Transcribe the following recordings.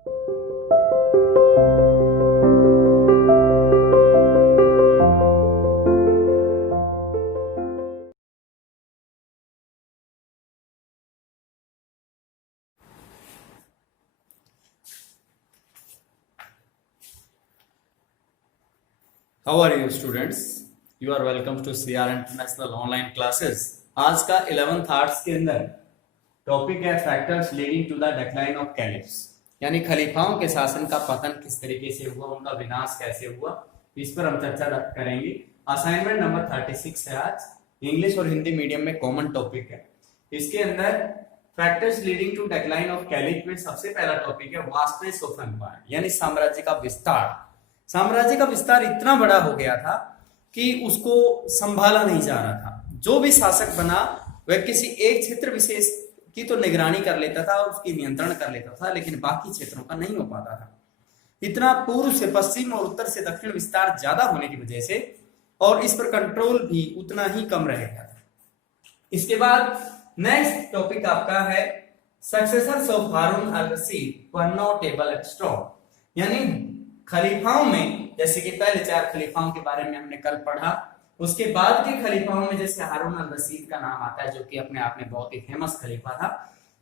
How are you students? You are welcome to CR International online classes. आज का 11th arts के अंदर topic है factors leading to the decline of caliphs, यानी खलीफाओं के शासन का पतन किस तरीके से हुआ, उनका विनाश कैसे हुआ, इस पर हम चर्चा करेंगे। असाइनमेंट नंबर 36 है आज, इंग्लिश और हिंदी मीडियम में कॉमन टॉपिक है। इसके अंदर factors leading to decline of caliph में सबसे पहला टॉपिक है वास्टनेस ऑफ एम्पायर, यानी साम्राज्य का विस्तार। साम्राज्य का विस्तार इतना बड़ा हो गया था कि उसको संभाला नहीं जा रहा था। जो भी शासक बना वह किसी एक क्षेत्र विशेष की तो निगरानी कर लेता था और उसकी नियंत्रण कर लेता था, लेकिन बाकी क्षेत्रों का नहीं हो पाता था। इतना पूर्व से पश्चिम और उत्तर से दक्षिण विस्तार ज्यादा होने की वजह से और इस पर कंट्रोल भी उतना ही कम रहेगा। इसके बाद नेक्स्ट टॉपिक आपका है successors of Harun al Rashid were not able at strong, यानी खलीफाओं में जैसे कि पहले 4 खलीफाओं के बारे में हमने कल पढ़ा, उसके बाद के खलीफाओं में जैसे हारून अल रशीद का नाम आता है, जो कि अपने आप में बहुत ही फेमस खलीफा था,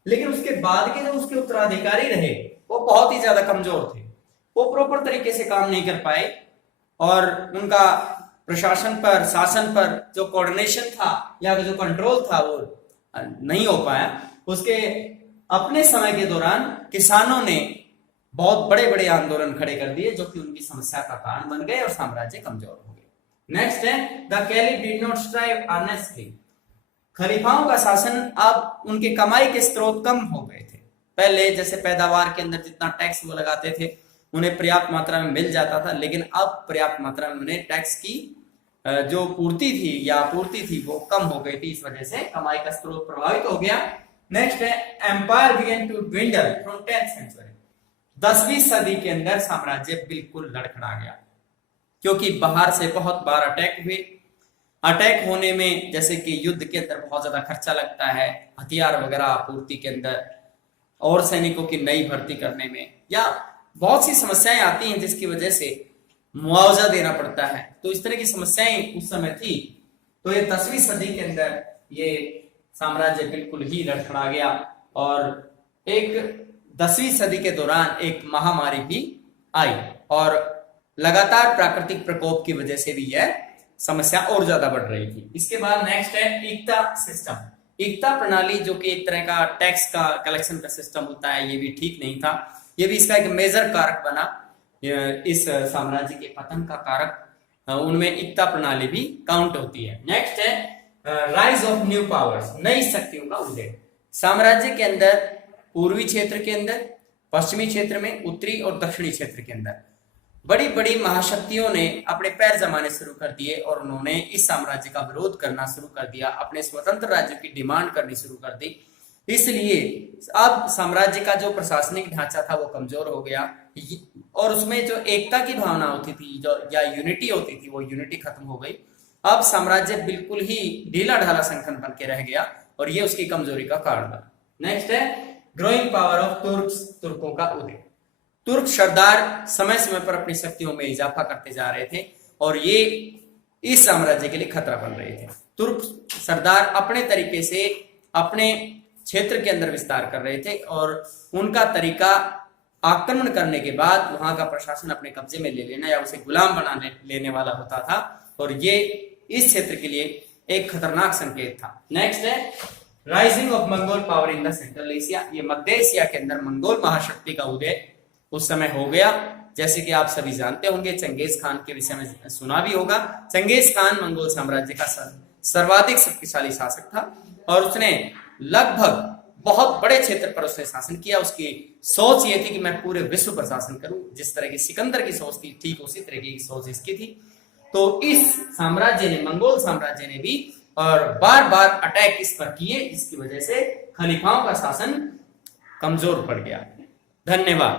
लेकिन उसके बाद के जो उसके उत्तराधिकारी रहे वो बहुत ही ज्यादा कमजोर थे। वो प्रॉपर तरीके से काम नहीं कर पाए और उनका प्रशासन पर, शासन पर जो कोऑर्डिनेशन था या जो कंट्रोल था वो नहीं हो पाया। उसके अपने समय के दौरान किसानों ने बहुत बड़े बड़े आंदोलन खड़े कर दिए, जो कि उनकी समस्या का कारण बन गए और साम्राज्य कमजोर हो गए। नेक्स्ट है the caliph did not strive earnestly, खलीफाओं का शासन अब उनके कमाई के स्रोत कम हो गए थे। पहले जैसे पैदावार के अंदर जितना टैक्स वो लगाते थे उन्हें पर्याप्त मात्रा में मिल जाता था, लेकिन अब पर्याप्त मात्रा में उन्हें टैक्स की जो पूर्ति थी या आपूर्ति थी वो कम हो गई थी। इस वजह से कमाई का स्रोत प्रभावित हो गया। नेक्स्ट है empire began to dwindle from 10th century, 10वीं सदी के अंदर साम्राज्य बिल्कुल लड़खड़ा गया, क्योंकि बाहर से बहुत बार अटैक हुए। अटैक होने में जैसे कि युद्ध के अंदर बहुत ज्यादा खर्चा लगता है, हथियार वगैरह आपूर्ति के अंदर और सैनिकों की नई भर्ती करने में, या बहुत सी समस्याएं आती हैं जिसकी वजह से मुआवजा देना पड़ता है। तो इस तरह की समस्याएं उस समय थी। तो ये 10वीं सदी के अंदर ये साम्राज्य बिल्कुल ही लड़खड़ा गया और एक 10वीं सदी के दौरान एक महामारी भी आई और लगातार प्राकृतिक प्रकोप की वजह से भी यह समस्या और ज्यादा बढ़ रही थी। इसके बाद नेक्स्ट है इक्ता सिस्टम। इक्ता प्रणाली जो कि एक तरह का टैक्स का कलेक्शन का सिस्टम होता है, ये भी ठीक नहीं था। ये भी इसका एक मेजर कारक बना इस साम्राज्य के पतन का कारक। उनमें इक्ता प्रणाली भी काउंट होती है। नेक्स्ट है राइज ऑफ न्यू पावर्स, नई शक्तियों का उदय। साम्राज्य के अंदर पूर्वी क्षेत्र के अंदर, पश्चिमी क्षेत्र में, उत्तरी और दक्षिणी क्षेत्र के अंदर बड़ी बड़ी महाशक्तियों ने अपने पैर जमाने शुरू कर दिए और उन्होंने इस साम्राज्य का विरोध करना शुरू कर दिया, अपने स्वतंत्र राज्य की डिमांड करनी शुरू कर दी। इसलिए अब साम्राज्य का जो प्रशासनिक ढांचा था वो कमजोर हो गया और उसमें जो एकता की भावना होती थी जो या यूनिटी होती थी वो यूनिटी खत्म हो गई। अब साम्राज्य बिल्कुल ही ढीला ढाला संगठन बन के रह गया और ये उसकी कमजोरी का कारण बना। नेक्स्ट है ग्रोइंग पावर ऑफ तुर्क्स, तुर्कों का उदय। तुर्क सरदार समय समय पर अपनी शक्तियों में इजाफा करते जा रहे थे और ये इस साम्राज्य के लिए खतरा बन रहे थे। तुर्क सरदार अपने तरीके से अपने क्षेत्र के अंदर विस्तार कर रहे थे और उनका तरीका आक्रमण करने के बाद वहां का प्रशासन अपने कब्जे में ले लेना या उसे गुलाम बना लेने वाला होता था और ये इस क्षेत्र के लिए एक खतरनाक संकेत था। नेक्स्ट है rising of Mongol power in the central Asia. ये मध्य एशिया के अंदर मंगोल महाशक्ति का उदय उस समय हो गया। जैसे कि आप सभी जानते होंगे, चंगेज खान के विषय में सुना भी होगा। चंगेज खान मंगोल साम्राज्य का सर्वाधिक शक्तिशाली शासक था और उसने लगभग बहुत बड़े क्षेत्र पर उसने शासन किया। उसकी सोच ये थी कि मैं पूरे विश्व पर शासन करूं। जिस तरह की सिकंदर की सोच थी, ठीक उसी तरह की सोच इसकी थी। तो इस साम्राज्य ने, मंगोल साम्राज्य ने भी और बार बार अटैक इस पर किए, जिसकी वजह से खलीफाओं का शासन कमजोर पड़ गया। धन्यवाद।